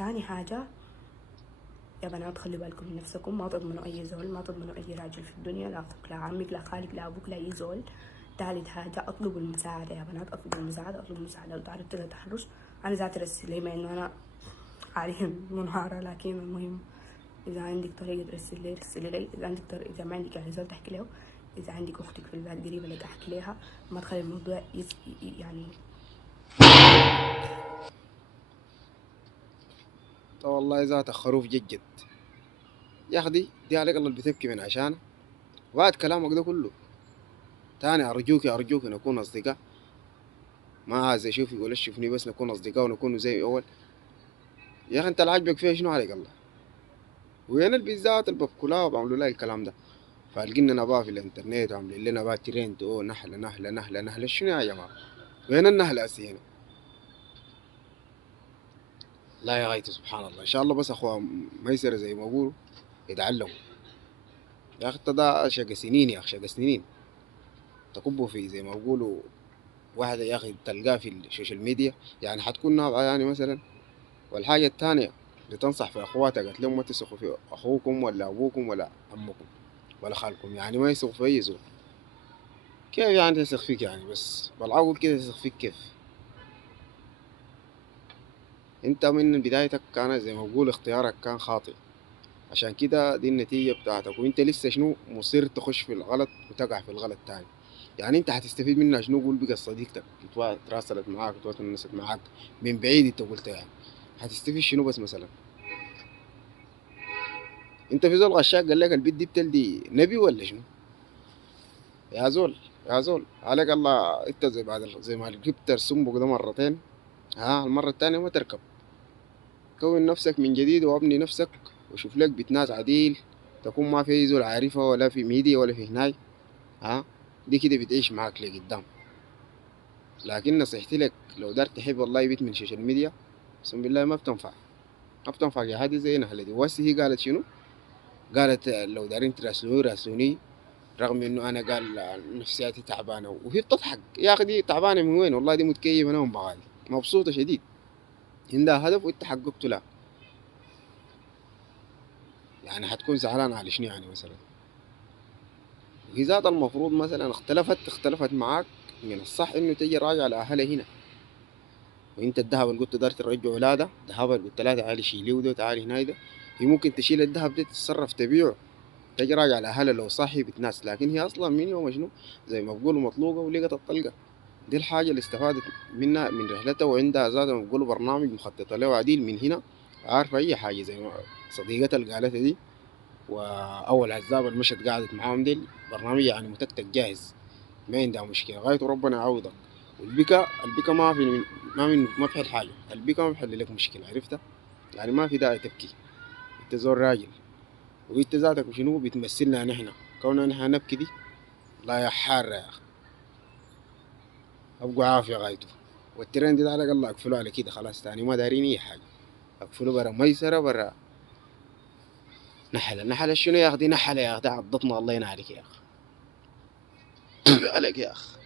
تاني حاجة يا بنات، خلي بالكم من نفسكم، ما تضمنوا أي زول، ما تضمنوا أي راجل في الدنيا، لا أخوك لا عمك لا خالك لا أبوك لا أي زول. تالت حاجة، أطلبوا المساعدة يا بنات، أطلبوا المساعدة، أطلبوا المساعدة. لو تعرفت تتحرش أنا ذات رسل لي، مع إنه أنا حاليا منهارة، لكن المهم إذا عندك طريقة ترسل لي رسلي لي. إذا عندك طريقة، إذا ما عندك يعني زول تحكي له، إذا عندك أختك في البلد قريبة لك أحكي لها. ما تخلي الموضوع يعني. والله ذات خروف جد يا أخي، دي عليك الله اللي بتبكي من عشانه. بعد كلامك ده كله تاني أرجوك أرجوك نكون أصدقاء. ما عايز أشوفك ولا تشوفني، بس نكون أصدقاء ونكون زي أول. يا أخي أنت اللي عاجبك فيها شنو عليك الله؟ وين البيتزات اللي بكلها وبعملوا لها الكلام ده؟ فالقينا نباه في الانترنت وعاملين لنا بقى ترند، أوه نحلة نحلة نحلة نحلة. شنو يا جماعة؟ وين النحلة هسي هنا؟ لا يا غايتي سبحان الله. إن شاء الله بس أخوة ميسرة زي ما بقولوا يتعلموا. يا أخي أنت ده شقى سنين، يا أخي شقى سنين تكبوا في زي ما بقولوا واحدة يا أخي تلقاه في السوشيال ميديا، يعني حتكون نابعة يعني مثلا. والحاجة التانية بتنصح في أخواتك، قالت لهم ما تثقوا في أخوكم ولا أبوكم ولا عمكم ولا خالكم، يعني ما يثقوا في أي زول. كيف يعني تثق فيك يعني؟ بس بالعقل كده تثق فيك كيف؟ أنت من بدايتك كان زي ما بقول اختيارك كان خاطئ، عشان كده دي النتيجة بتاعتك. وأنت لسه شنو مصير تخش في الغلط وتقع في الغلط تاني. يعني أنت هتستفيد منها شنو؟ قول بقى صديقتك تراسلت معاك وتونست معاك من بعيد، أنت قلت يعني هتستفيد شنو بس مثلا؟ انت في زول غشاك قال لك البت دي بتلدي نبي ولا شنو؟ يا زول يا زول عليك الله، انت زي بعد زي ما ركبت السنبك ده مرتين، ها المرة التانية ما تركب. كون نفسك من جديد وابني نفسك وشوف لك بيت ناس عديل، تكون ما في أي زول عارفها ولا في ميديا ولا في هناي. ها دي كده بتعيش معاك لقدام. لكن نصيحتي لك، لو دار تحب والله بيت من السوشيال ميديا، اقسم بالله ما بتنفع. ما بتنفع يا هادي زي نهلة دي. واسي هي قالت شنو؟ قالت لو دارين تراسلوني راسلوني، رغم انه انا قال نفسياتي تعبانه، وهي بتضحك. يا اخي دي تعبانه من وين؟ والله دي متكيفه انا بغالي مبسوطه شديد، عندها هدف وانت حققته لها. يعني حتكون زعلان على شنو يعني مثلا؟ وهي ذات المفروض مثلا اختلفت معاك، من الصح انه تجي راجع لاهلها هنا. وانت الذهب اللي قلت دار ترجعه لا، ده الذهب اللي قلت لها تعالي شيليه ده تعالي هنا ده، هي ممكن تشيل الذهب ده تتصرف تبيعه، تجي راجع لاهلها لو صاحي بتناس. لكن هي اصلا من يوم شنو زي ما بقولوا مطلوقه ولقت الطلقه. دي الحاجة اللي استفادت منها من رحلتها، وعندها ذات ما بقولوا برنامج مخططة له عديل من هنا. عارفة أي حاجة زي ما صديقتها اللي قالتها دي، وأول عزاب المشت قعدت معاهم دي برنامج يعني متكتك جاهز، ما عندها مشكلة غاية وربنا يعوضك. والبكا ما في حل حاجة، البكا ما بيحل لك مشكلة، عرفتها؟ يعني ما في داعي تبكي، انت زول راجل. وانت ذاتك شنو بتمثلنا نحن، كوننا نحن نبكي دي؟ لا يا حار يا أخي، ابقوا عافية غايته. والترند ده على الله اقفلوا على كده خلاص، تاني ما دارين اي حاجه. اقفلوا برا ميسره برا نحله. نحله شنو يا اخي؟ دي نحله يا اخي، دي عضتنا الله ينعلك يا اخي. عليك يا اخي.